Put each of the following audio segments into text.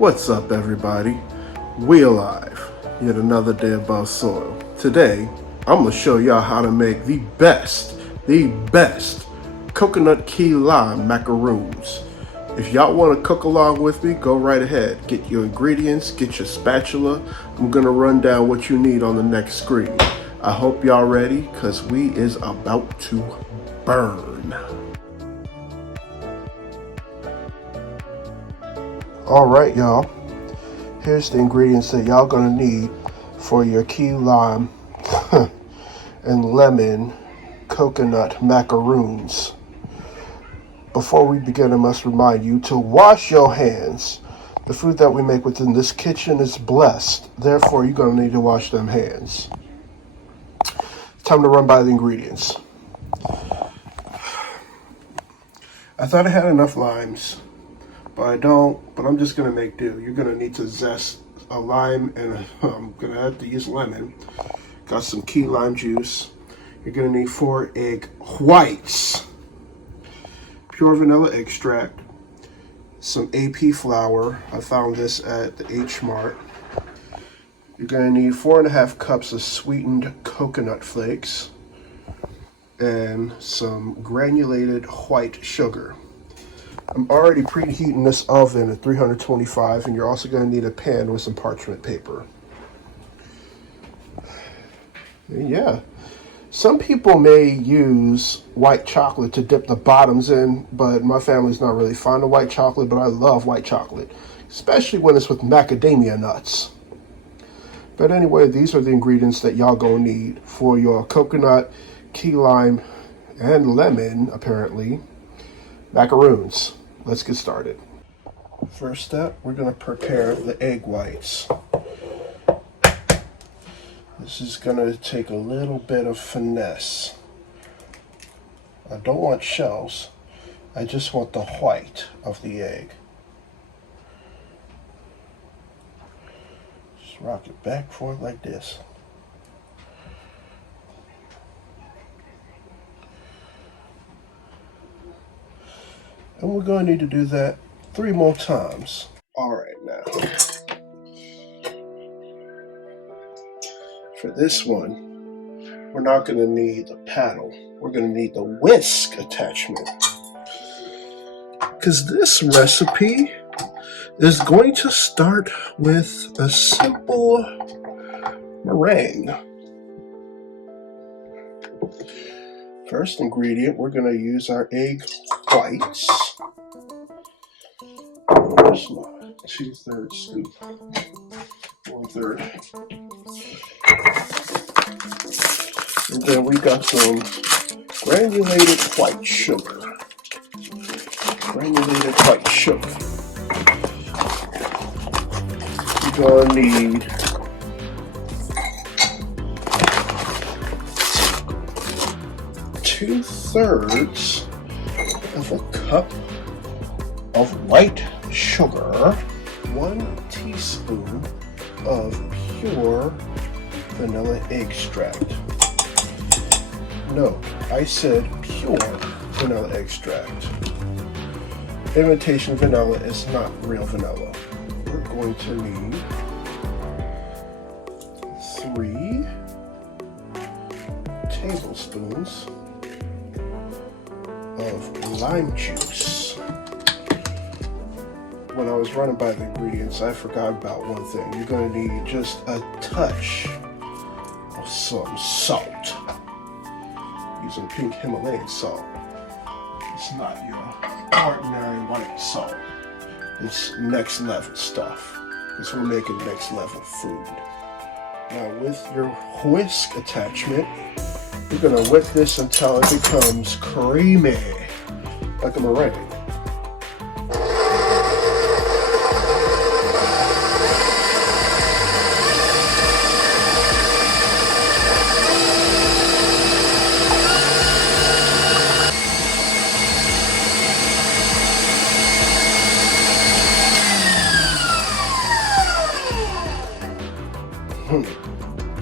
What's up, everybody? We alive. Yet another day above soil. Today, I'm gonna show y'all how to make the best coconut key lime macaroons. If y'all want to cook along with me, go right ahead. Get your ingredients, get your spatula. I'm gonna run down what you need on the next screen. I hope y'all ready, cause we is about to burn. All right, y'all. Here's the ingredients that y'all gonna need for your key lime and lemon coconut macaroons. Before we begin, I must remind you to wash your hands. The food that we make within this kitchen is blessed. Therefore, you're gonna need to wash them hands. It's time to run by the ingredients. I thought I had enough limes, but I don't, but I'm just gonna make do. You're gonna need to zest a lime, and I'm gonna have to use lemon. Got some key lime juice. You're gonna need 4 egg whites, pure vanilla extract, some AP flour. I found this at the H Mart. You're gonna need 4.5 cups of sweetened coconut flakes and some granulated white sugar. I'm already preheating this oven at 325, and you're also going to need a pan with some parchment paper. And yeah, some people may use white chocolate to dip the bottoms in, but my family's not really fond of white chocolate, but I love white chocolate, especially when it's with macadamia nuts. But anyway, these are the ingredients that y'all gonna need for your coconut, key lime, and lemon, apparently, macaroons. Let's get started. First step, we're going to prepare the egg whites. This is going to take a little bit of finesse. I don't want shells. I just want the white of the egg. Just rock it back and forth like this. And we're going to need to do that 3 more times. All right, now. For this one, we're not going to need the paddle. We're going to need the whisk attachment. Because this recipe is going to start with a simple meringue. First ingredient, we're going to use our egg whites. Here's my 2/3 scoop, 1/3. And then we got some granulated white sugar. Granulated white sugar. You're gonna need 2/3 of a cup of white sugar, 1 teaspoon of pure vanilla extract. No, I said pure vanilla extract. Imitation vanilla is not real vanilla. We're going to need 3 tablespoons of lime juice. When I was running by the ingredients, I forgot about one thing. You're going to need just a touch of some salt. Using pink Himalayan salt. It's not your ordinary white salt. It's next level stuff. Because we're making next level food. Now with your whisk attachment, you're going to whip this until it becomes creamy, like a meringue.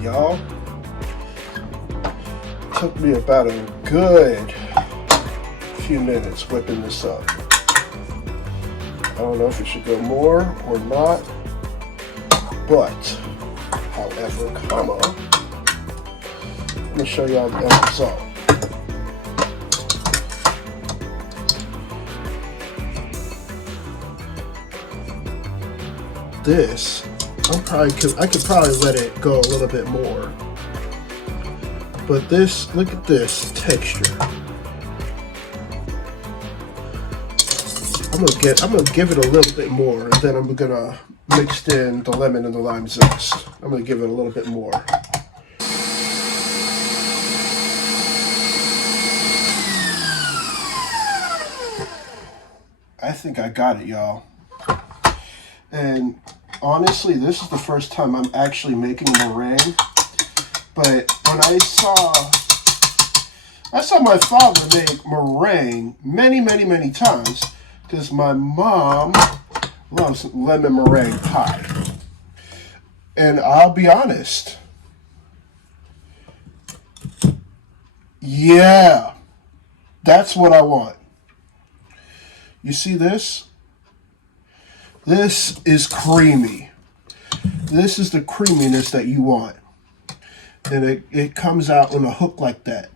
Y'all, took me about a good few minutes whipping this up. don't know if it should go more or not, but, however, comma, let me show y'all the end result. This, I could probably let it go a little bit more. But this, look at this texture. I'm gonna give it a little bit more, and then I'm gonna mix in the lemon and the lime zest. I'm gonna give it a little bit more. I think I got it, y'all. And honestly, this is the first time I'm actually making meringue. But when I saw my father make meringue many times, because my mom loves lemon meringue pie. And I'll be honest, yeah, that's what I want. You see this? This is creamy. This is the creaminess that you want. And it comes out on a hook like that.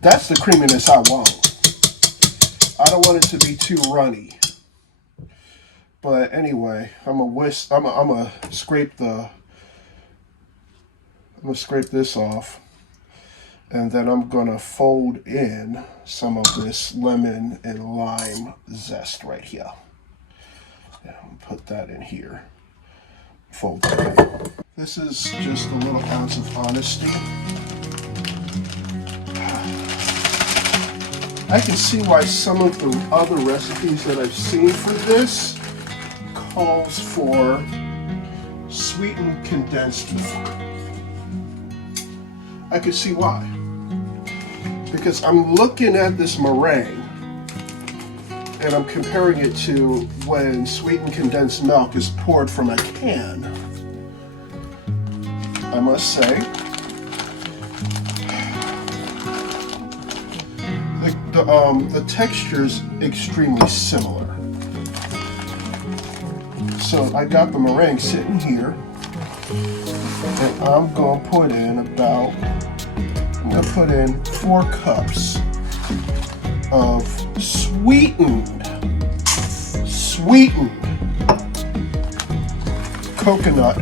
That's the creaminess I want. I don't want it to be too runny. But anyway, I'm gonna scrape this off, and then I'm gonna fold in some of this lemon and lime zest right here. And put that in here. Fold that in. This is just a little ounce of honesty. I can see why some of the other recipes that I've seen for this calls for sweetened condensed milk. I can see why. Because I'm looking at this meringue and I'm comparing it to when sweetened condensed milk is poured from a can. I must say, the texture is extremely similar. So I got the meringue sitting here, and I'm going to put in 4 cups of sweetened coconut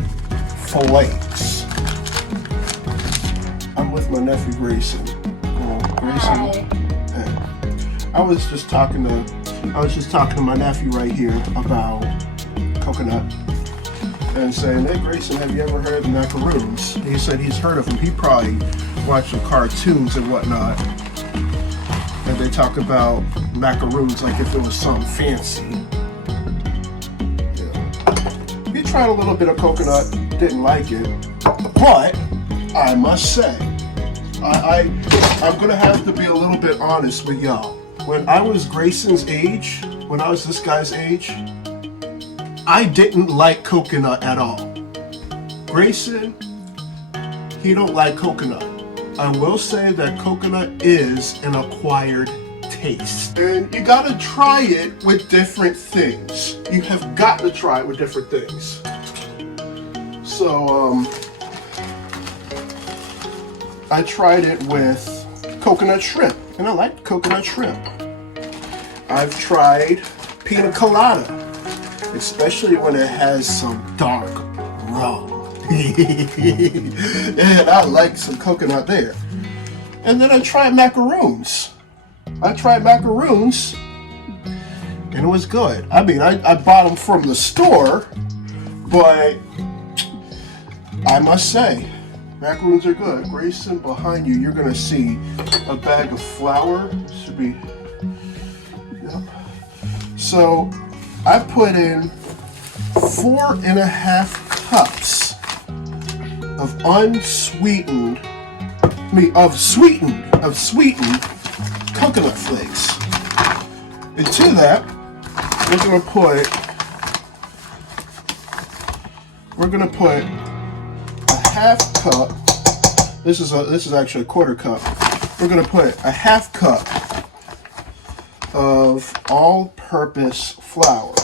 flakes. I'm with my nephew Grayson. Grayson. I was just talking to my nephew right here about coconut and saying, "Hey Grayson, have you ever heard of the Macaroons?" He said he's heard of them. He probably watched some cartoons and whatnot, and they talk about macaroons like if it was something fancy. Yeah. He tried a little bit of coconut, didn't like it, but I must say, I'm gonna have to be a little bit honest with y'all. When I was Grayson's age, when I was this guy's age, I didn't like coconut at all. Grayson, he don't like coconut. I will say that coconut is an acquired taste. And you gotta try it with different things. You have got to try it with different things. So, I tried it with coconut shrimp, and I like coconut shrimp. I've tried pina colada, especially when it has some dark rum. And I like some coconut there. And then I tried macaroons. And it was good. I mean, I bought them from the store, but I must say, macaroons are good. Grayson, behind you, you're gonna see a bag of flour. Should be, yep. So I put in 4.5 cups of sweetened coconut flakes. Into that, we're gonna put a half cup. This is actually a 1/4 cup. We're gonna put a half cup of all-purpose flour.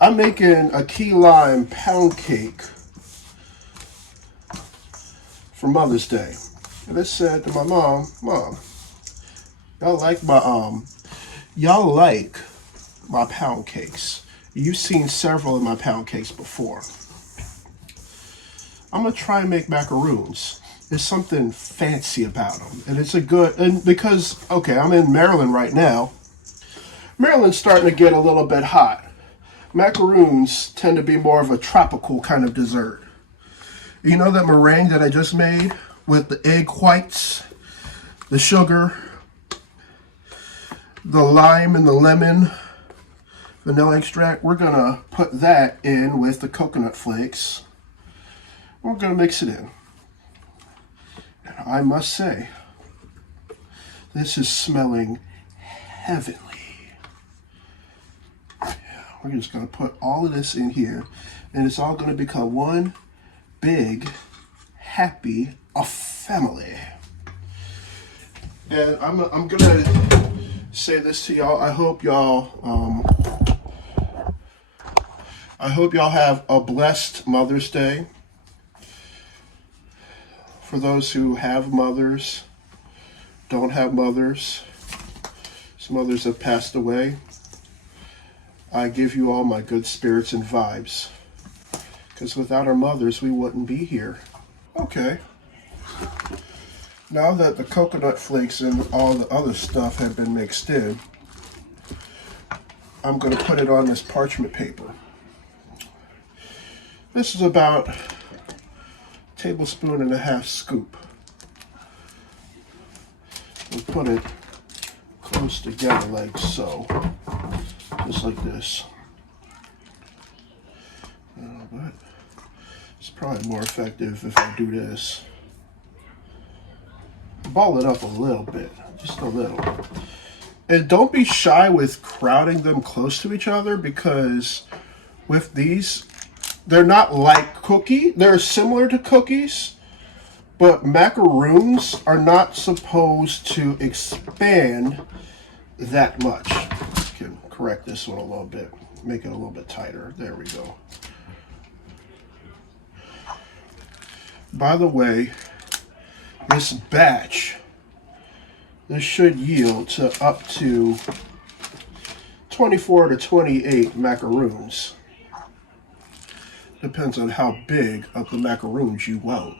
I'm making a key lime pound cake for Mother's Day. And I said to my mom, Mom, y'all like my pound cakes. You've seen several of my pound cakes before. I'm gonna try and make macaroons. There's something fancy about them, and it's because I'm in Maryland right now. Maryland's starting to get a little bit hot. Macaroons tend to be more of a tropical kind of dessert. You know that meringue that I just made with the egg whites, the sugar, the lime and the lemon, vanilla extract? We're gonna put that in with the coconut flakes. We're gonna mix it in. And I must say, this is smelling heavenly. We're just going to put all of this in here, and it's all going to become one big, happy family. And I'm going to say this to y'all. I hope y'all have a blessed Mother's Day. For those who have mothers, don't have mothers, some mothers have passed away, I give you all my good spirits and vibes, because without our mothers, we wouldn't be here. Okay. Now that the coconut flakes and all the other stuff have been mixed in, I'm going to put it on this parchment paper. This is about 1.5 tablespoon scoop. We'll put it close together like so. Just like this. But it's probably more effective if I do this. Ball it up a little bit, just a little. And don't be shy with crowding them close to each other, because with these, they're not like cookie. They're similar to cookies, but macaroons are not supposed to expand that much. Correct this one a little bit, make it a little bit tighter. There we go. By the way, this batch, this should yield to up to 24 to 28 macaroons. Depends on how big of the macaroons you want.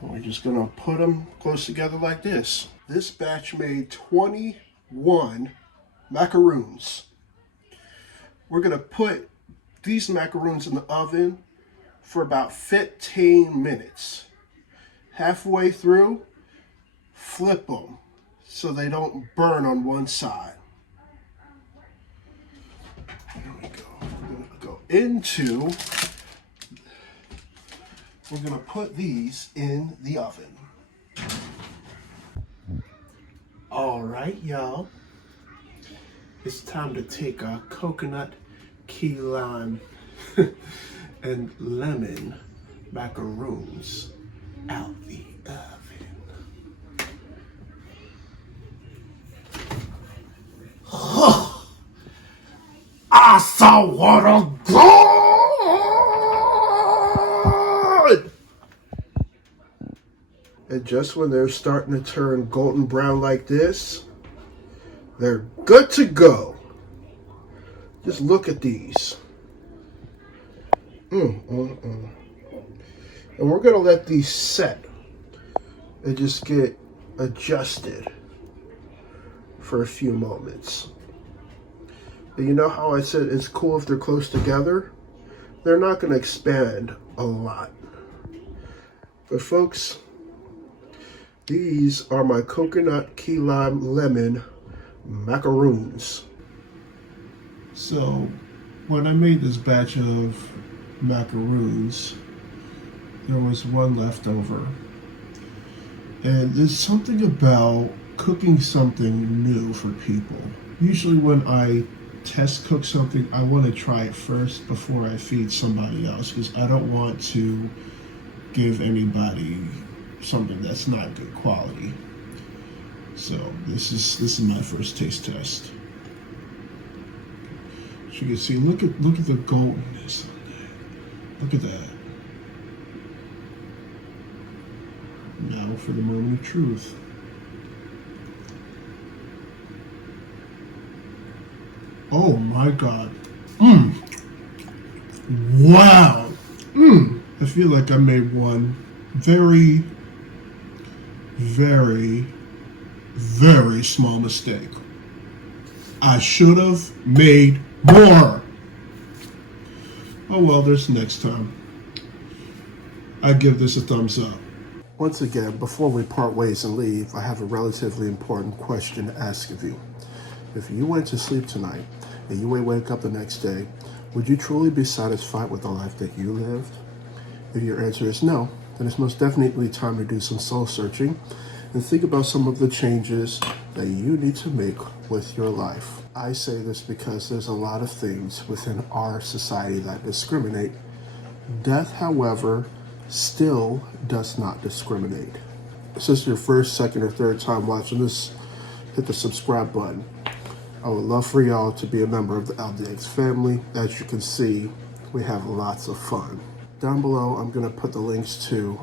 We're just gonna put them close together like this. This batch made 21 macaroons. We're gonna put these macaroons in the oven for about 15 minutes. Halfway through, flip them so they don't burn on one side. There we go. We're gonna put these in the oven. All right, y'all. It's time to take our coconut, key lime, and lemon macaroons out the oven. I saw what a good! And just when they're starting to turn golden brown like this, they're good to go. Just look at these. And we're gonna let these set and just get adjusted for a few moments. And you know how I said it's cool if they're close together? They're not gonna expand a lot. But folks, these are my coconut, key lime, lemon macaroons. So when I made this batch of macaroons, there was one left over. And there's something about cooking something new for people. Usually when I test cook something, I want to try it first before I feed somebody else, because I don't want to give anybody something that's not good quality. So this is my first taste test. As you can see, look at the goldenness on that. Look at that. Now for the moment of truth. Oh my God. Wow. I feel like I made one very, very, very small mistake. I should have made more. Oh well, there's next time. I give this a thumbs up. Once again, before we part ways and leave, I have a relatively important question to ask of you. If you went to sleep tonight and you wake up the next day, would you truly be satisfied with the life that you lived? If your answer is no, then it's most definitely time to do some soul searching and think about some of the changes that you need to make with your life. I say this because there's a lot of things within our society that discriminate. Death, however, still does not discriminate. If this is your first, second, or third time watching this, hit the subscribe button. I would love for y'all to be a member of the LDX family. As you can see, we have lots of fun. Down below, I'm going to put the links to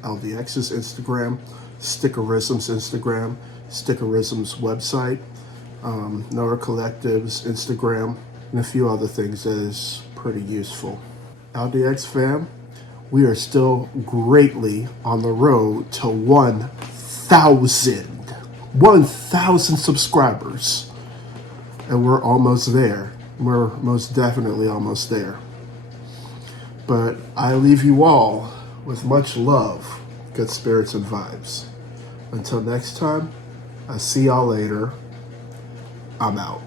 LDX's Instagram, Stickerism's Instagram, Stickerism's website, Noah Collective's Instagram, and a few other things that is pretty useful. LDX fam, we are still greatly on the road to 1,000 subscribers. And we're almost there. We're most definitely almost there. But I leave you all with much love, good spirits, and vibes. Until next time, I'll see y'all later. I'm out.